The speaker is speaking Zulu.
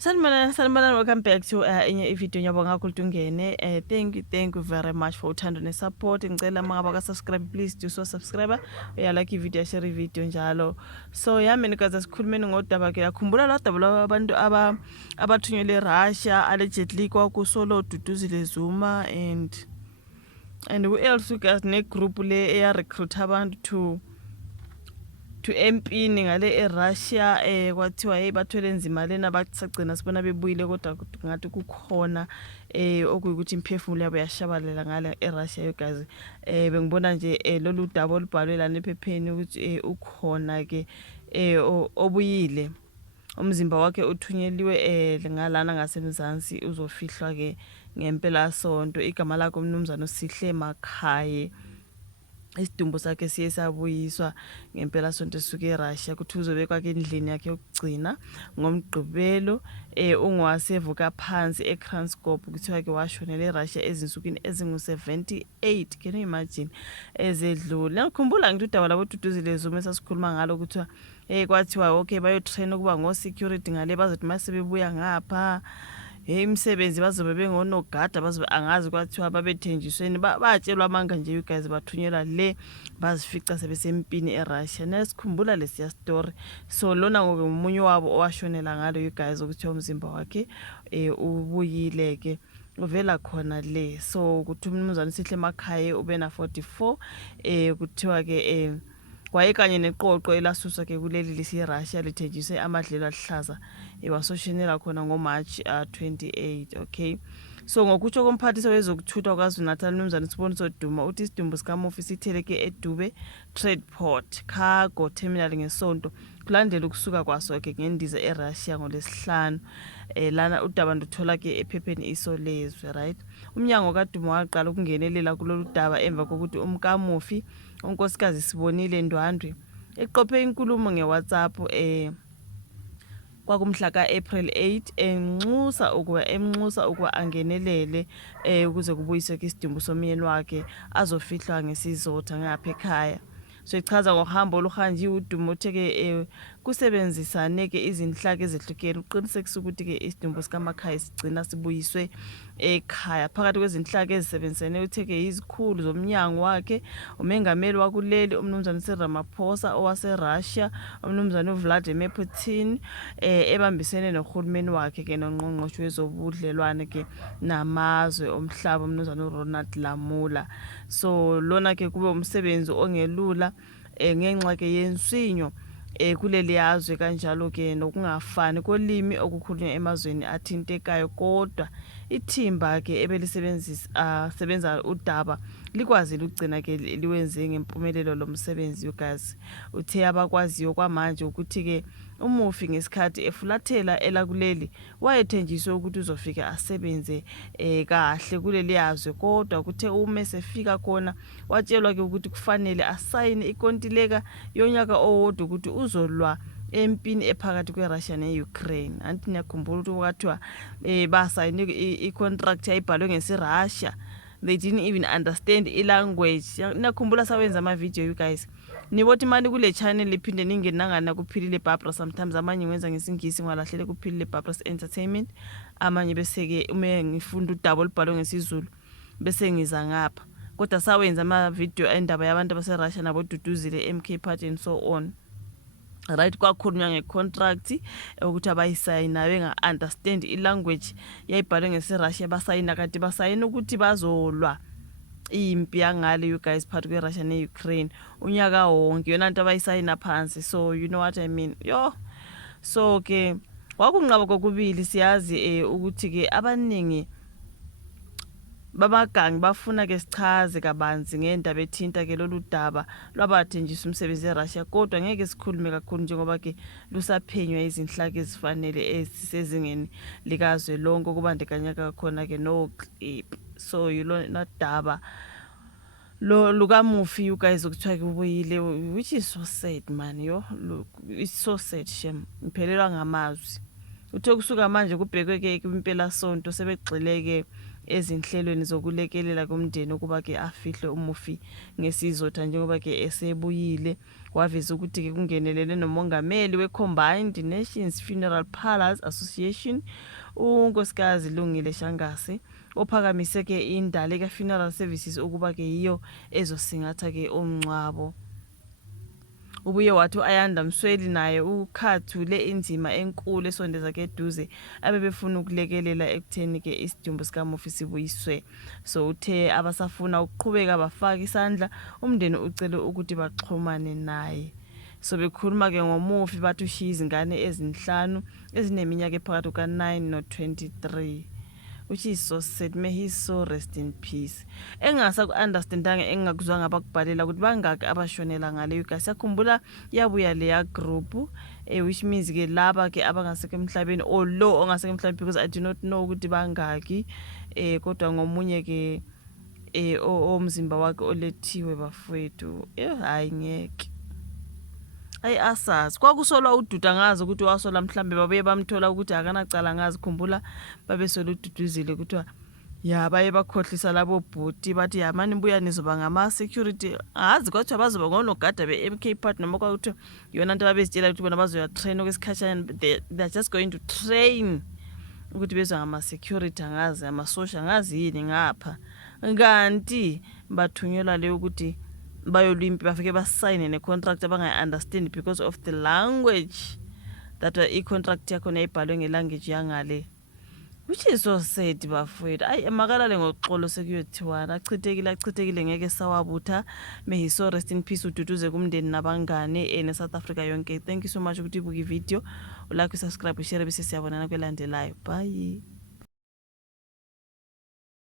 Sanibonani, welcome back to enye ivideo ngiyabonga kakhulu ukuthi ungene. Thank you very much for uthando ne-support. Ngicela uma ngaba ka-subscribe, please do so subscribe. Like ivideo, share ivideo njalo. So yami nikazi asikhulumeni ngodaba ke. Yakhumbula la daba labantu abathunyelwe eRussia allegedly kwakusolo Duduzile Zuma and who else, you guys, ne group le eya recruit abantu to empini ngale eRussia kwathiwa hey bathwele nzima lena basagcina sibona bebuyile kodwa ngathi kukhona okuyikuthi imphefumulo yabo yashabalela ngale eRussia. You guys, bengibona nje lolu daba olubhalwe lana ephepheni ukuthi ukhona ke obuyile umzimba wakhe uthunyeliwe ngalana ngasemzansi uzofihlwa ke ngempela sonto. Igama lakhe umnumzana uSihle Makhaye, isidumbu sakhe siye sabuyiswa ngempela sonto esuke eRussia kuthi uzobekwa ke endlini yakhe yokugcina ngomgqibelo ungowasevuka phansi eKranskop. Kuthiwa ke washonela eRussia ezinsukwini ezingu-78. Can you imagine ezedlule? Ngikhumbula ngithi udaba labo Duduzile Zuma esasikhuluma ngalo kuthiwa kwathiwa okay bayotrain ukuba ngo-security ngale bazothi masebebuya ngapha imisebenzi bazobe bengonogada bazobe angazi kwathiwa babethenjisweni batshelwa amanga nje. You guys, bathunyelwa le bazifica sebesempini eRussia. Nesikhumbula lesiya story. So lona ngomunye wabo owashonela ngalo, you guys, ukuthi umzimba wakhe ubuyile ke uvela khona le. So kuthi umnumzana uSihle Makhaye ubena 44 kuthiwa ke wayekanye neqoqo elasuswa ke kuleli lesiRussia lithenjiswe amadlelo ahlaza wasoshenela khona ngoMarch 28. Okay, so ngokutsho komphathiso wezokuthutha kwaZulu-Natal umnumzana Siboniso Duma uthi isidumbu sikamufi sitheleke eDube Tradeport Cargo Terminal ngesonto kulandela ukusuka kwaso ke ngendiza eRussia ngolesihlanu. Lana udaba nduthola ke ephepheni isolezwe, right? Umnyango kaDuma waqala ukungenelela kulolu daba emva kokuthi umkamufi unkosikazi Sibonile Ndwandwe eqophe inkulumo ngeWhatsApp kwakumhla ka-April 8 emnxusa ukuba angenelele ukuze kubuyiswe isidumbu somyeni wakhe azofihlwa ngesizotha ngapha ekhaya. So ichaza ngohambo oluhanjiwe uDuma uthe ke kusebenzisane ke izinhlaka ezehlukene uqinisekisa ukuthi ke isidumbu sikaMakhaye sigcina sibuyiswe ekhaya. Phakathi kwezinhlaka ezisebenzisane uthe ke izikhulu zomnyango wakhe umengameli wakuleli umnumzana Cyril Ramaphosa owaseRussia, umnumzana uVladimir Putin ebambisene nohulumeni wakhe ke nongqongqoshe wezobudlelwane ke namazwe omhlaba umnumzana uRonald Lamula. So lona ke kube umsebenzi ongelula ngenxa ke yensinyo kuleli yazwe kanjalo ke nokungafani kolimi okukhulunywa emazweni athintekayo, kodwa ithimba ke ebelisebenzisa sebenza udaba likwazile ukugcina ke liwenze ngempumelelo lomsebenzi. You guys, uthe abakwaziyo kwamanje ukuthi ke umufi ngesikhathi efulathela elakuleli wayethenjiswe ukuthi uzofika asebenze kahle kuleli yazwe, kodwa kuthe uma sefika khona watshelwa ke ukuthi kufanele asayine ikontileka yonyaka owodwa ukuthi uzolwa empini ephakathi kweRussia neUkraine. Anti niyakhumbula ukuthi kwathiwa basayine i-contract ayibhalwe ngesiRussia. They didn't even understand i-language. Niyakhumbula sawenza ama-video, you guys. Nibothi mali kule channel liphinde ningenangana kuphilile Barbara. Sometimes amanye ngiwenza ngesingisi ngalahlele kuphilile Barbara's Entertainment, amanye bese ke uma ngifunda udaba olubhalwe ngesizulu bese ngiza ngapha. Kodwa sawenza ama-video endaba yabantu baseRussia nabo Duduzile MK Party and so on. Right, kwakhulunywa ngecontract ukuthi abayisayina benga-understand i-language yayibhalwe ngesiRussia basayina kanti basayina ukuthi bazolwa impi yangale, you guys, phakathi kweRussia neUkraine unyaka wonke, yona nto abayisayina phansi. So you know what I mean, yo. So ke kwakunqaba kokubili siyazi ukuthi ke abaningi babagangi bafuna ke sichaze kabanzi ngendaba ethinta ke lolu daba lwabathenjisa umsebenzi eRussia, kodwa ngeke sikhulume kakhulu njengoba ke lusaphenywa izinhlaka ezifanele ezisezingeni likazwe lonke kubandekanya kakhona ke noqipi. So yilona daba lo lukamufi, you guys, ukuthiwa ke ubuyile, which is so sad man, yo. Look, it's so sad, shem, ngiphelelwa ngamazwi. Uthe kusuka manje kubhekwe ke impela sonto sebegxile ke ezinhlelweni zokulekelela kumndeni ukuba ke afihle umufi ngesizotha njengoba ke esebuyile waveza ukuthi ke kungenelele nomongameli we-Combined Nations Funeral Parlours Association unkosikazi Lungile Shangase ophakamise ke indale ka-funeral services ukuba ke yiyo ezosingatha ke omncwabo. Ubuye wathi uAyanda Msweli naye ukhathule inzima enkulu esondeza ke eduze abebefuna ukulekelela ekutheni ke isidumbu sikamufi sibuyiswe. So uthe abasafuna ukuqhubeka bafaka isandla umndeni ucele ukuthi baxhumane naye. So bekhuluma ke ngomufi bathi ushiya izingane ezinhlanu ezineminyaka ephakathi kuka9 no23. Which is so sad. May his soul rest in peace. Engasa ku-understandanga engakuzwanga bakubhalela ukuthi bangaki abashonela ngaleyo gasi. Yakhumbula yabuya leya group which means ke laba ke abangasekho emhlabeni or lo ongasekho emhlabeni because I do not know ukuthi bangaki kodwa ngomunye ke omzimba wakhe olethiwe bafowethu hayi ngeke asazi kwakusolwa ududa ngazi ukuthi wasola mhlambe babuye bamthola ukuthi akanacala ngazi khumbula babesola ududuzile kuthiwa ya baye bakhohlisa labo bhuti bathi yamani buya nizoba ngama security azi kwathiwa bazoba ngonogada be-MK Park noma kwakuthiwa yona nto babezitshela ukuthi bona bazoya train okwesikhatshana they're just going to train ukuthi bezwa ngama security angazi amasosha ngazi yini ngapha kanti bathunyelwa le ukuthi bayolwimpi bafike basayine ne-contract abangayi-understand because of the language that i-contract yakho nayibhalwe ngelanguage yangale, which is so sad bafowethu. Ayi makalale ngoxolo sekuyothiwana achithekile ngeke sawabutha. May his soul rest in peace. Ududuze kumndeni nabangane ne-South Africa yonke. Thank you so much ukuthi ibuka i-video ulike, usubscribe, ushare bese siyabonana kwelandelayo. Bye.